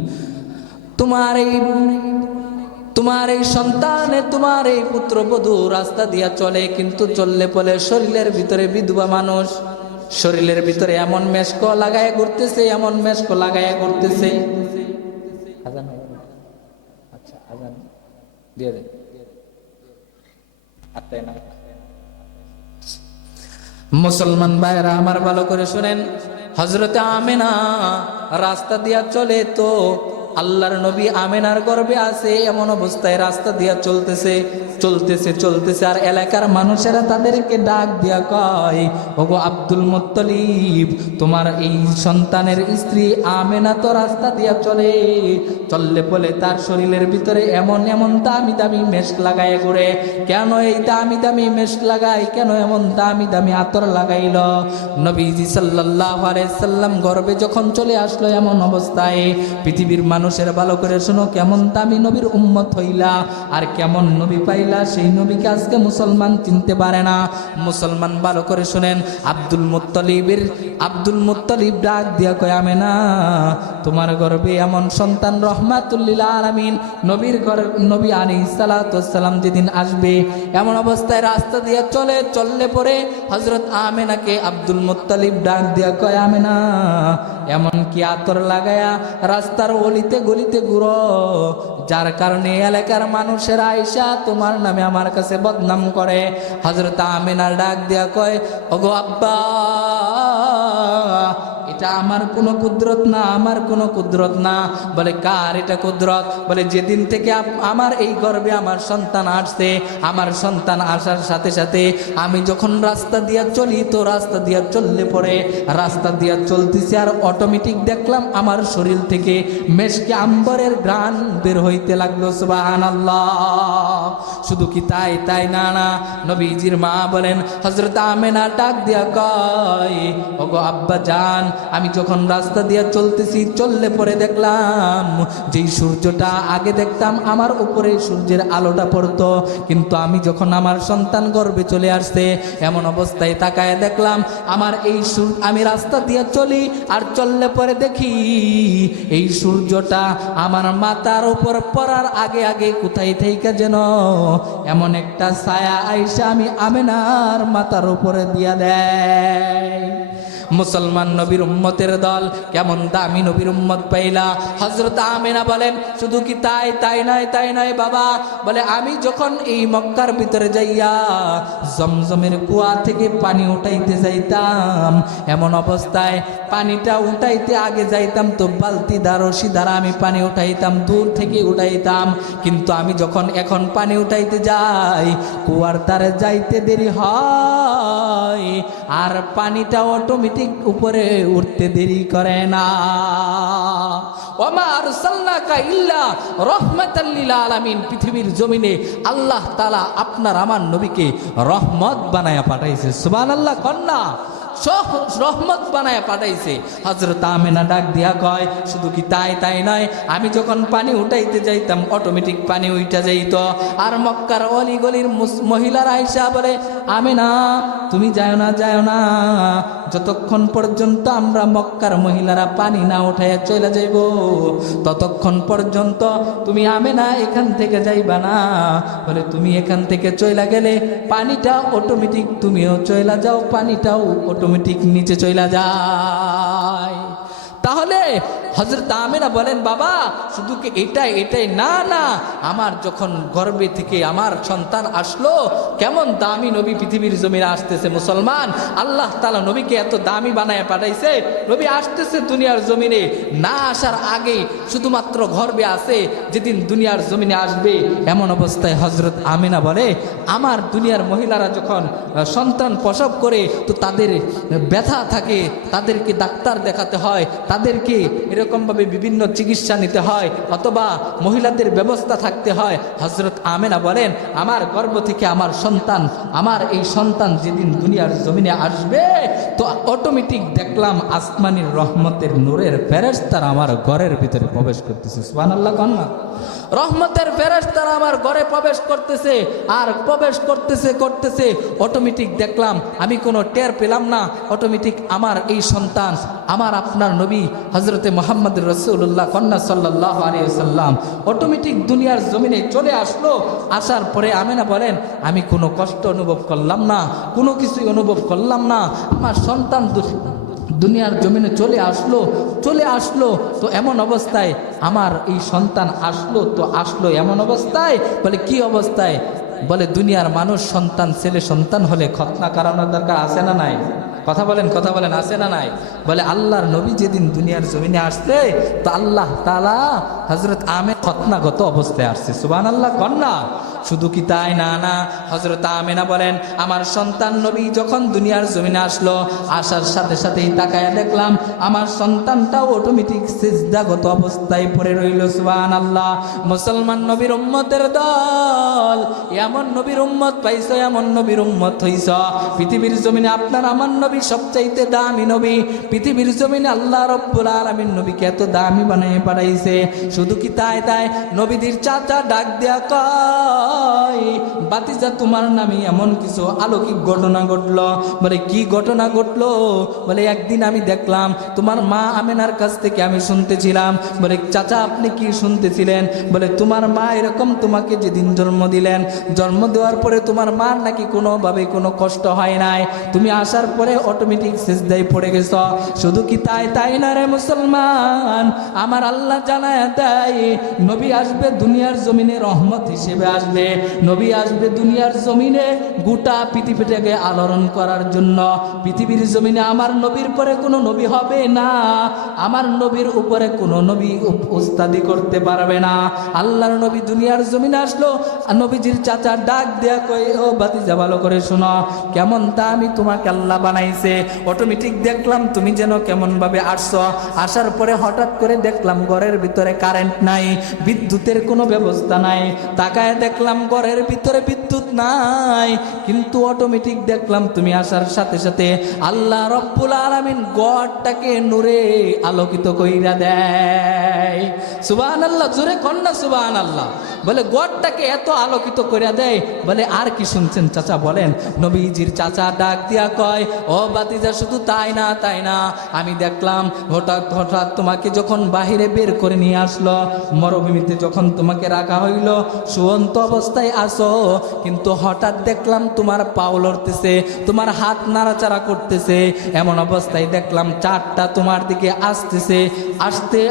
তোমার এই সন্তানের, তোমার এই পুত্রবধূ রাস্তা দিয়া চলে, কিন্তু চললে পরে শরীরের ভিতরে বিধবা মানুষ, শরীরের ভিতরে এমন মেশক লাগায় ঘুরতেছে। আচ্ছা, আজান দিয়ে দেন। মুসলমান ভাইরা আমার ভালো করে শুনেন, হযরতে আমিনা রাস্তা দিয়া চলে, তো আল্লাহর নবী আমিনার গর্ভে আছে। এমন অবস্থায় রাস্তা দিয়া চলতেছে আর এলাকার মানুষেরা তাদেরকে ডাক দিয়া কয়, ওগো আব্দুল মুত্তালিব, তোমার এই সন্তানের স্ত্রী আমিনা তো রাস্তা দিয়া চললে বলে তার শরীরের ভিতরে এমন দামি মেশক লাগায় ঘুরে। কেন এই দামি মেশক লাগায়, কেন এমন দামি আতর লাগাইল? নবীজি সাল্লাল্লাহু আলাইহি সাল্লাম গর্ভে যখন চলে আসলো, এমন অবস্থায় পৃথিবীর মানুষের ভালো করে শোনো, কেমন দামি নবীর উম্মত হইলা আর কেমন নবী পাইলা, সেই নবীকে আজকে মুসলমান চিনতে পারে না। মুসলমান ভালো করে শুনেন, আব্দুল মুত্তালিব ডাক দিয়া কয়, আমিনা, তোমার গর্ভে এমন সন্তান রহমাতুল লিল আলামিন নবী আলাইহিস সালাতু ওয়াস সালাম যেদিন আসবে। এমন অবস্থায় রাস্তা দিয়া চললে পরে হযরত আমিনাকে আব্দুল মুত্তালিব ডাক দিয়া কয়, আমিনা, এমন কি আতর লাগায়া রাস্তার অলিতে গলিতে ঘুরো, যার কারণে এলাকার মানুষেরা আইসা তোমার নামে আমার কাছে বদনাম করে? হযরত আমিনার ডাক দিয়া কয়, ওগো আব্বা, এটা আমার কোনো কুদরত না। বলে, কার এটা কুদরত? বলে, যেদিন থেকে আমার এই গর্ভে আমার সন্তান আসছে, আমার সন্তান আসার সাথে সাথে আমি যখন রাস্তা দিয়া চলি, তো রাস্তা দিয়া চললে পরে রাস্তা দিয়া চলতেছি আর অটোমেটিক দেখলাম আমার শরীর থেকে মেশকে আম্বরের ঘ্রাণ বের হইতে লাগলো। সুবহানাল্লাহ। শুধু কি তাই না, নবীজির মা বলেন, হযরত আমিনা ডাক দিয়া কয়, ওগো আব্বা জান, আমি যখন রাস্তা দিয়া চললে পরে দেখলাম যেই সূর্যটা আগে দেখতাম আমার উপরে সূর্যের আলোটা পড়তো, কিন্তু আমি যখন আমার সন্তান গর্ভে চলে আসছে, এমন অবস্থায় তাকায় দেখলাম আমি রাস্তা দিয়া চললে পরে দেখি এই সূর্যটা আমার মাথার উপর পড়ার আগে কোথায় থেকে যেন এমন একটা ছায়া আইসা আমি আমিনার মাথার উপরে দিয়া দেয়। মুসলমান নবীর উম্মতের দল, কেমন দামি নবীর উম্মত পাইলা। হযরত আমিনা বলেন, শুধু কি তাই নয় বাবা, বলে, আমি যখন এই মক্কার ভিতরে যাইয়া জমজমের কুয়া থেকে পানি উঠাইতে যাইতাম, এমন অবস্থায় পানিটা উঠাইতে আগে যাইতাম তো বালতি রশি দ্বারা আমি পানি উঠাইতাম, দূর থেকে উঠাইতাম, কিন্তু আমি যখন এখন পানি উঠাইতে যাই, কুয়ার ধারে যাইতে দেরি হয় আর পানিটা অটোমেটিক উপরে উঠতে দেরি করে না। ওমা আরসালনাকা ইল্লা রাহমাতাল লিল আলামিন, পৃথিবীর জমিনে আল্লাহ তাআলা আপনার আমার নবীকে রহমত বানায়া পাঠাইছে। সুবহানাল্লাহ কন্যা, রহমত বানায় পাঠাইছে। হযরত আমিনা ডাক দিয়া কয়, শুধু কি তাই নয়, আমি যখন পানি উঠাইতে যাইতাম অটোমেটিক পানি উঠা যাইত, আর মক্কার অলি গলির মহিলারা আইসা বলে, আমিনা, তুমি যাও না, যতক্ষণ পর্যন্ত আমরা মক্কার মহিলারা পানি না উঠাইয়া চলে যাইব, ততক্ষণ পর্যন্ত তুমি আমিনা এখান থেকে যাইবা না। বলে, তুমি এখান থেকে চলে গেলে পানিটা অটোমেটিক তুমিও চলে যাও, পানিটাও অটোমেটিক নিচে চলে যায়। তাহলে হযরত আমিনা বলেন, বাবা শুধু কি এটাই না না, আমার যখন গর্ভে থেকে আমার সন্তান আসলো, কেমন দামি নবী পৃথিবীর জমিনে আসতেছে। মুসলমান, আল্লাহ তাআলা নবীকে এত দামি বানায় পাঠাইছে, নবী আসতেছে দুনিয়ার জমিনে, না আসার আগেই শুধুমাত্র গর্ভে আছে, যেদিন দুনিয়ার জমিনে আসবে এমন অবস্থায় হযরত আমিনা বলে, আমার দুনিয়ার মহিলারা যখন সন্তান প্রসব করে তো তাদের ব্যথা থাকে, তাদেরকে ডাক্তার দেখাতে হয়, তাদেরকে এরকমভাবে বিভিন্ন চিকিৎসা নিতে হয়, অথবা মহিলাদের ব্যবস্থা থাকতে হয়। হযরত আমিনা বলেন, আমার গর্ভ থেকে আমার সন্তান, আমার এই সন্তান যেদিন দুনিয়ার জমিনে আসবে তো অটোমেটিক দেখলাম আসমানের রহমতের নূরের ফেরেশতারা আমার ঘরের ভিতরে প্রবেশ করতেছে। সুবহানাল্লাহ কন্যা, রহমতের ফেরেশতারা আমার ঘরে প্রবেশ করতেছে, আর প্রবেশ করতেছে অটোমেটিক দেখলাম, আমি কোনো টের পেলাম না, অটোমেটিক আমার এই সন্তান, আমার আপনার নবী হযরতে মুহাম্মদ রাসূলুল্লাহ কন্যা সাল্লাল্লাহু আলাইহি ওয়াসাল্লাম অটোমেটিক দুনিয়ার জমিনে চলে আসলো। আসার পরে আমিনা বলেন, আমি কোনো কষ্ট অনুভব করলাম না, কোনো কিছুই অনুভব করলাম না, আমার সন্তান দুনিয়ার জমিনে চলে আসলো তো এমন অবস্থায় আমার এই সন্তান আসলো এমন অবস্থায়, বলে কি অবস্থায়, বলে দুনিয়ার মানুষ সন্তান, ছেলে সন্তান হলে খতনা করানোর দরকার আছে না নাই? কথা বলেন আছে না নাই? বলে আল্লাহর নবী যেদিন দুনিয়ার জমিনে আসছে তো আল্লাহ তাআলা হযরত আমিনা খতনাগত অবস্থায় আসছে। সুবহানাল্লাহ কন্যা, শুধু কি তাই না না, হযরত আমিনা বলেন, আমার সন্তান নবী যখন দুনিয়ার জমিনে আসলো, আসার সাথে সাথেই তাকায়া দেখলাম আমার সন্তানটাও অটোমেটিক সিজদাগত অবস্থায় পড়ে রইল। সুবহানাল্লাহ। মুসলমান নবীর উম্মতের দল, এমন নবীর উম্মত পাইছো, এমন নবীর উম্মত হইছ পৃথিবীর জমিনে। আপনার আমার নবী সবচাইতে দামি নবী পৃথিবীর জমিনে। আল্লাহ রাব্বুল আলামিন নবীকে এত দামি বানিয়ে পাঠাইছে। শুধু কি তাই নবীদের চাচা ডাক দেয়া কয়, বাতিজা তোমার নামে এমন কিছু অলৌকিক ঘটনা ঘটলো। বলে কি ঘটনা ঘটলো? বলে একদিন আমি দেখলাম তোমার মা আমিনার কাছ থেকে আমি শুনতেছিলাম। বলে চাচা আপনি কি শুনতেছিলেন? বলে তোমার মা এরকম তোমাকে যেদিন জন্ম দিলেন, জন্ম দেওয়ার পরে তোমার মার নাকি কোনোভাবে কোনো কষ্ট হয় নাই, তুমি আসার পরে অটোমেটিক সিজদায় পড়ে গেছ। শুধু কি তাই না রে মুসলমান, আমার আল্লাহ জানায় দেয় নবী আসবে দুনিয়ার জমিনে রহমত হিসেবে আসবে। নবী আসবে দুনিয়ার জমিনে গোটা পৃথিবীটাকে আলোড়ন করার জন্য। পৃথিবীর জমিনে আমার নবীর পরে কোনো নবী হবে না, আমার নবীর উপরে কোনো নবী উস্তাদি করতে পারবে না। আল্লাহর নবী দুনিয়ার জমিনে আসলো, আর নবীজির চাচা ডাক দেয়া কই, ও ভাতিজা ভালো করে শোনো, কেমন দামি তোমাকে আল্লাহ বানাইছে। অটোমেটিক দেখলাম তুমি যেন কেমন ভাবে আসছো, আসার পরে হঠাৎ করে দেখলাম ঘরের ভিতরে কারেন্ট নাই, বিদ্যুতের কোনো ব্যবস্থা নাই। তাকায় দেখলাম ঘরের ভিতরে বিদ্যুৎ নাই, কিন্তু অটোমেটিক দেখলাম তুমি আসার সাথে সাথে আল্লাহ রব্বুল আলামিন ঘরটাকে নূরে আলোকিত কইরা দেয়। সুবহানাল্লাহ, জোরে কন্যা সুবহানাল্লাহ। বলে ঘরটাকে এত আলোকিত কইরা দেয়। বলে আর কি শুনছেন চাচা? বলেন। নবীজির চাচা ডাক দিয়া কয়, ও ভাতিজা শুধু তাই না, আমি দেখলাম হঠাৎ তোমাকে যখন বাহিরে বের করে নিয়ে আসলো, মরুভূমিতে যখন তোমাকে রাখা হইল, শুয়ন্ত অবস্থায় আসো, কিন্তু হঠাৎ দেখলাম তোমার পাও লড়তেছে, তোমার হাত নাড়াচাড়া করতেছে। এমন অবস্থায় দেখলাম চারটা তোমার দিকে আসতেছে, আসতে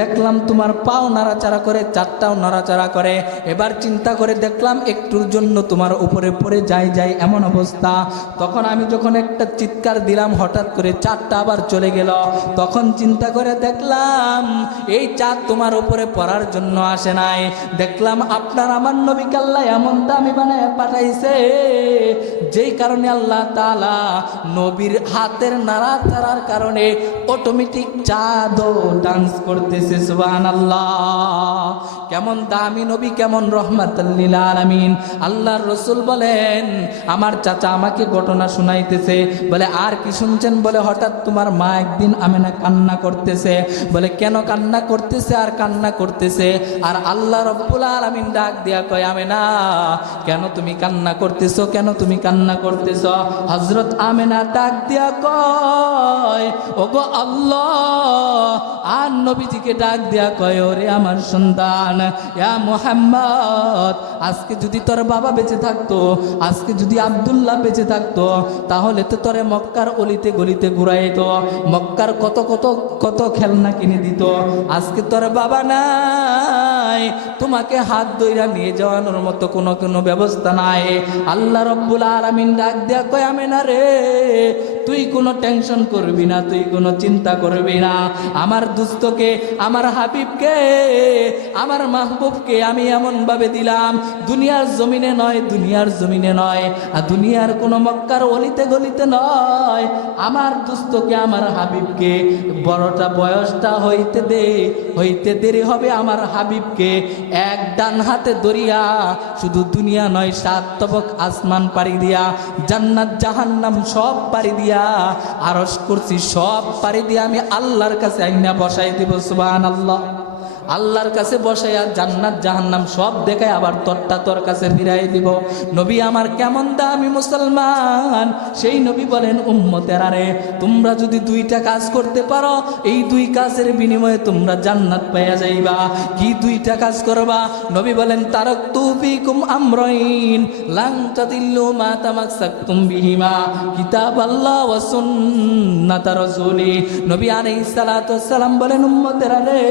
দেখলাম তোমার পাও নাড়াচাড়া করে, চারটাও নাড়াচাড়া করে। এবার চিন্তা করে দেখলাম একটুর জন্য তোমার উপরে পড়ে যাই এমন অবস্থা। তখন আমি যখন একটা চিৎকার দিলাম, হঠাৎ করে চারটা আবার চলে গেল। তখন চিন্তা করে দেখলাম এই চাঁদ তোমার উপরে পড়ার জন্য আসে নাই, দেখলাম আপনার আমার নবীকে আল্লাহ এমন দামি বানায় পাঠাইছে, যেই কারণে আল্লাহ তাআলা নবীর হাতের নাড়াচাড়ার কারণে অটোমেটিক চাঁদও ডান্স করতেছে। সুবহানাল্লাহ। কেমন দামি নবী, কেমন রহমাতুল লিল আলামিন। আল্লাহর রাসূল বলেন, আমার চাচা আমাকে ঘটনা শুনাইতেছে। বলে আর কি শুনছেন? বলে হঠাৎ তোমার মা একদিন আমিনা কান্না করতেছে। বলে কেন কান্না করতেছে আর কান্না করতেছে। আর আল্লাহ রাব্বুল আলামিন ডাক দিয়া কয়, আমেনা কেন তুমি কান্না করতেছো, কেন তুমি কান্না করতেছো? হযরত আমেনা ডাক দিয়া কয়, ওগো আল্লাহ, আর নবীজিকে ডাক দিয়া কয়, ওরে আমার সন্তান, ইয়া মুহাম্মদ, আজকে যদি তোর বাবা বেঁচে থাকতো, আজকে যদি আব্দুল্লাহ বেঁচে থাকতো, তাহলে তো তোরে মক্কার অলিতে গলিতে ঘুরাইতো, মক্কার কত কত কত খেলনা কিনে দিত। আজকে তোর বাবা নাই, তোমাকে হাত ধইরা নিয়ে যাওয়ানোর মতো কোনো ব্যবস্থা নাই। আল্লাহ রাব্বুল আলামিন ডাক দেয়া কয়, আমেনা রে, তুই কোনো টেনশন করবি না, তুই কোনো চিন্তা করবি না। আমার দুস্থকে, আমার হাবিবকে, আমার মাহবুবকে আমি এমন ভাবে দিলাম, দুনিয়ার জমিনে নয়, দুনিয়ার জমিনে নয়, আর দুনিয়ার কোনো মক্কার অলিতে গলিতে নয়। আমার দুস্থকে, আমার হাবিবকে, বড়টা বয়সটা হইতে দেরি হবে আমার হাবিবকে এক ডান হাতে দরিয়া, শুধু দুনিয়া নয়, 7 তবক আসমান পাড়ি দিয়া, জান্নাত জাহান্নাম সব পাড়ি দিয়া, আরশ কুরসি সব পাড়ি দিয়া আমি আল্লাহর কাছে আইনা বসাই দিব। সুবহানাল্লাহ। আল্লাহর কাছে বসাইয়া জান্নাত জাহান্নাম সব দেখায় আবার তোরটা তোর কাছে ফিরাই দিব। নবী আমার কেমন দামি মুসলমান, সেই নবী বলেন, উম্মতেরা রে, তোমরা যদি 2টা কাজ করতে পারো, এই 2 কাজের বিনিময়ে তোমরা জান্নাত পাইয়া যাইবা। কি 2টা কাজ করবা? নবী বলেন, তারাকতু ফীকুম আমরাইন লান তাদিল্লু মা তামাসসাকতুম বিহিমা কিতাবাল্লাহ ওয়া সুন্নাত রাসূলি। নবী আলাইহিস সালাতু ওয়াস সালাম বলেন, উম্মতেরা রে,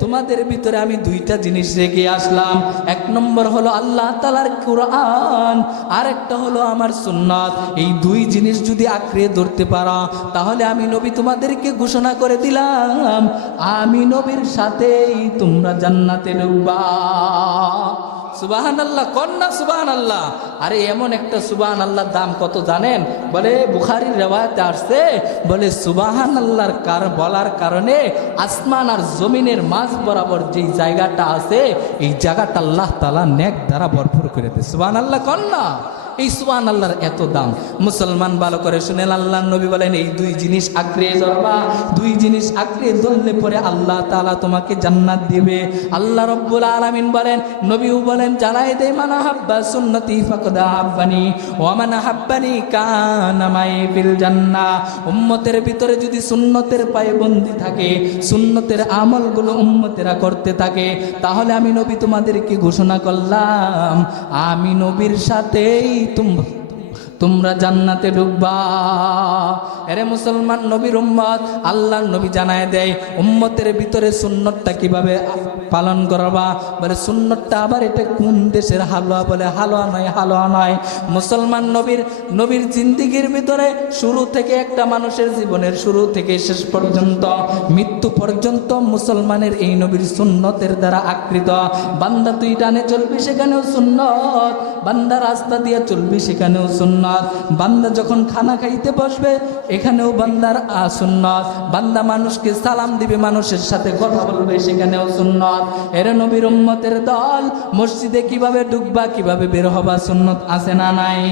তোমাদের ভিতরে আমি 2টা জিনিস রেখে আসলাম। 1 নম্বর হলো আল্লাহ তাআলার কোরআন, আর একটা হলো আমার সুন্নাত। এই 2 জিনিস যদি আঁকড়ে ধরতে পারো, তাহলে আমি নবী তোমাদেরকে ঘোষণা করে দিলাম, আমি নবীর সাথেই তোমরা জান্নাতে ঢুকবা। সুবহানাল্লাহ, কন্যা সুবহানাল্লাহ। আরে এমন একটা সুবহানাল্লাহর দাম কত জানেন? বলে বুখারীর রিওয়ায়াতে আসছে, বলে সুবহানাল্লাহর বলার কারণে আসমান আর জমিনের মাঝ বরাবর যেই জায়গাটা আছে, এই জায়গাটা আল্লাহ তাআলা নেক দ্বারা ভরপুর করে দেয়। সুবহানাল্লাহ, কন্যা। এই সুবহানাল্লাহর এত দাম। মুসলমান ভালো করে শুনেন, আল্লাহর নবী বলেন, এই 2 জিনিস আঁকড়ে ধরবা, 2 জিনিস আঁকড়ে ধরলে পরে আল্লাহ তাআলা তোমাকে জান্নাত দিবে। আল্লাহ রাব্বুল আলামিন বলেন, নবীও বলেন, জানাই দেই, মান হাব্বা সুন্নতি ফাকাদ হাব্বানি ওয়া মান হাব্বানি কানা মাই ফিল জান্নাহ। উম্মতের ভিতরে যদি সুন্নতের পায়বন্দি থাকে, সুন্নতের আমলগুলো উম্মতেরা করতে থাকে, তাহলে আমি নবী তোমাদেরকে ঘোষণা করলাম, আমি নবীর সাথেই তোমরা জান্নাতে ঢুকবা। এরে মুসলমান, নবীর উম্মত, আল্লাহর নবী জানায় দেয় উম্মতের ভিতরে সুন্নতটা কিভাবে পালন করবা। বলে সুন্নতটা আবার এটা কোন দেশের হালুয়া? বলে হালুয়া নয়, হালুয়া নয়। মুসলমান নবীর জিন্দিগির ভিতরে শুরু থেকে, একটা মানুষের জীবনের শুরু থেকে শেষ পর্যন্ত, মৃত্যু পর্যন্ত মুসলমানের এই নবীর সুন্নতের দ্বারা আকৃত। বান্দা তুই ডানে চলবি, সেখানেও সুন্নত। বান্দা রাস্তা দিয়ে চলবি, সেখানেও সুন্নত। বান্দা যখন খানা খাইতে বসবে, এখানেও বান্দার সুন্নত। বান্দা মানুষকে সালাম দিবে, মানুষের সাথে কথা বলবে, সেখানেও সুন্নত। এর নবীর উম্মতের দল মসজিদে কিভাবে ঢুকবা, কিভাবে বের হবা, সুন্নত আছে না নাই?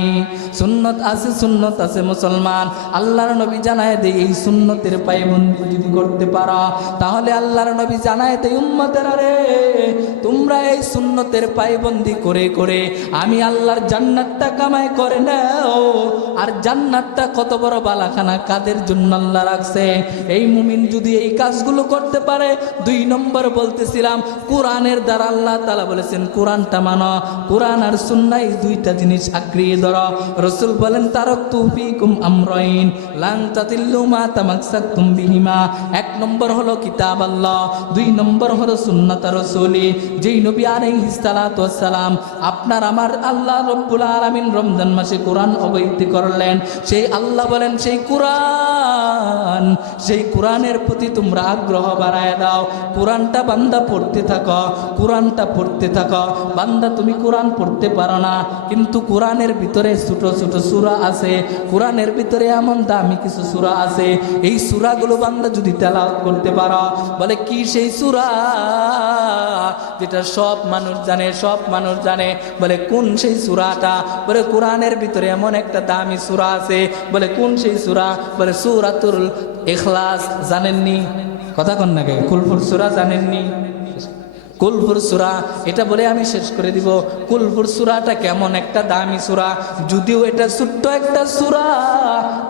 সুন্নত আছে, সুন্নত আছে মুসলমান। আল্লাহর নবী জানায় দেয়, এই সুন্নতের পায়বন্দি যদি করতে পারো, তাহলে আল্লাহর নবী জানায় দেয়, উম্মতেরা রে, তোমরা এই সুন্নতের পায়বন্দি করে করে আমি আল্লাহর জান্নাতটা কামাই করে নাও। আর জান্নাতটা কত বড় বালাখানা, কাদের জন্য আল্লাহ রাখছে? এই মুমিন যদি এই কাজগুলো করতে পারে। 2 নম্বর বলতেছিলাম, কোরআনের দ্বারা আল্লাহ তাআলা বলেছেন, কোরআনটা মানো। কোরআন আর সুন্নাহ, এই 2টা জিনিস আঁকড়িয়ে ধরো। রাসূল বলেন, তারাকতু ফীকুম আমরাইন লান তাদিল্লু মা তামাসসাকতুম বিহিমা। 1 নম্বর হলো কিতাব আল্লাহ, 2 নম্বর হলো সুন্নাত রাসূলি। যেই নবী আলাইহিস সালাতু ওয়াস সালাম আপনার আমার আল্লাহ রাব্বুল আলামিন রমজান মাসে কোরআন অবতীর্ণ করলেন, সেই আল্লাহ বলেন, সেই কোরআনের প্রতি তোমরা আগ্রহ বাড়ায় দাও। কোরআনটা বান্দা পড়তে থাকো, কোরআনটা পড়তে থাকো। বান্দা তুমি কোরআন পড়তে পারো না, কিন্তু কোরআনের ভিতরে ছোট ছোট সূরা আছে, কোরআনের ভিতরে এমন দামি কিছু সূরা আছে, এই সূরাগুলো বান্দা যদি তেলাওয়াত করতে পারো। বলে কি সেই সূরা যেটা সব মানুষ জানে, সব মানুষ জানে? বলে কোন সেই সূরাটা? বলে কোরআনের ভিতরে এমন একটা দামি সূরা আছে। বলে কোন সেই সূরা? বলে সূরাতুল ইখলাস। জানেননি? কথা কন না কে? কুলফুর সূরা জানেননি? কুলহুর সূরা, এটা বলে আমি শেষ করে দিব। কুলহুর সূরাটা কেমন একটা দামি সূরা, যদিও এটা ছোট্ট একটা সূরা,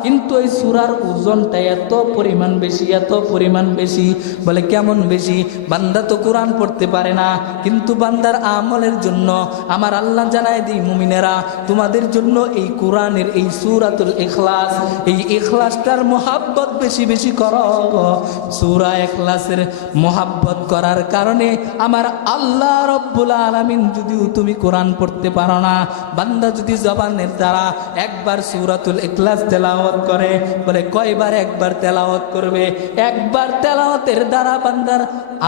কিন্তু এই সূরার ওজনটা এত পরিমাণ বেশি, এত পরিমাণ বেশি। বলে কেমন বেশি? বান্দা তো কোরআন পড়তে পারে না, কিন্তু বান্দার আমলের জন্য আমার আল্লাহ জানায় দিই, মুমিনেরা তোমাদের জন্য এই কোরআনের এই সূরাতুল ইখলাস, এই ইখলাসটার মোহাব্বত বেশি বেশি করো। সূরা ইখলাসের মোহাব্বত করার কারণে আমার আল্লাহ রব্বুল আলামিন, যদিও তুমি কোরআন পড়তে পারো না, বান্দা যদি জবানের দ্বারা একবার সূরাতুল ইখলাস তেলাওয়াত করে, বলে কয়বার? একবার তেলাওয়াত করবে, একবার তেলাওয়াতের দ্বারা বান্দার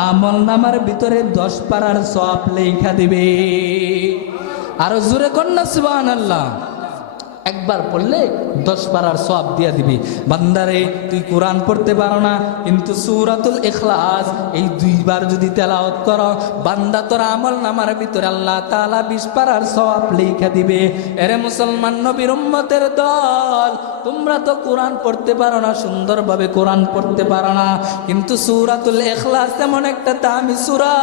আমল নামার ভিতরে 10 পারার সওয়াব লেখা দিবে। আরো জোরে কন্যা সুবহানাল্লাহ। একবার পড়লে 10 পারার সওয়াব দিয়া দিবি। বান্দারে তুই কোরআন পড়তে পারো না, কিন্তু সূরাতুল ইখলাস এই 2 বার যদি তেলাওয়াত করো, বান্দা তোর আমল নামার ভিতরে আল্লাহ তাআলা 20 পারার সওয়াব লেখা দিবে। এরে মুসলমান নবীর উম্মতের দল, তোমরা তো কোরআন পড়তে পারো না, সুন্দরভাবে কোরআন পড়তে পারো না, কিন্তু সূরাতুল ইখলাস এমন একটা দামি সূরা,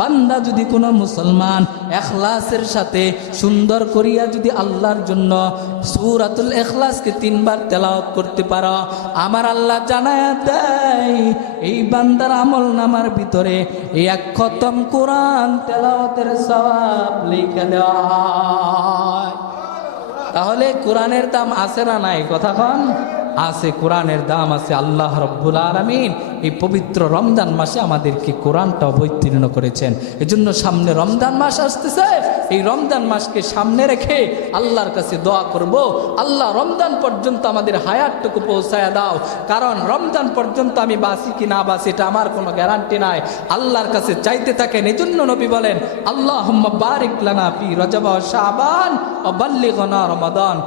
বান্দা যদি কোনো মুসলমান ইখলাসের সাথে সুন্দর করিয়া যদি আল্লাহর জন্য সূরাতুল ইখলাসকে 3 বার তেলাওয়াত করতে পারো, আমার আল্লাহ জানায়া দেয় এই বান্দার আমল নামার ভিতরে এই 1 খতম কোরআন তেলাওয়াতের সওয়াব লিখে দেওয়া হয়। তাহলে কোরআনের দাম আছে না নাই? কথা কন। আছে, কোরআনের দাম আছে। আল্লাহ রব্বুল আলামিন এই পবিত্র রমজান মাসে আমাদেরকে কোরআনটা অবতীর্ণ করেছেন। এজন্য সামনে রমজান মাস আসতেছে, এই রমজান মাসকে সামনে রেখে আল্লাহর কাছে দোয়া করব, আল্লাহ রমজান পর্যন্ত আমাদের হায়াতটুকু পৌঁছায়া দাও। কারণ রমজান পর্যন্ত আমি বাঁচি কি না বাঁচি এটা আমার কোনো গ্যারান্টি নাই। আল্লাহর কাছে চাইতে থাকেন। এজন্য নবী বলেন, আল্লাহুম্মা বারিক লানা ফি রজব ওয়া শাবান ওয়া বাল্লিগনা রমাদান।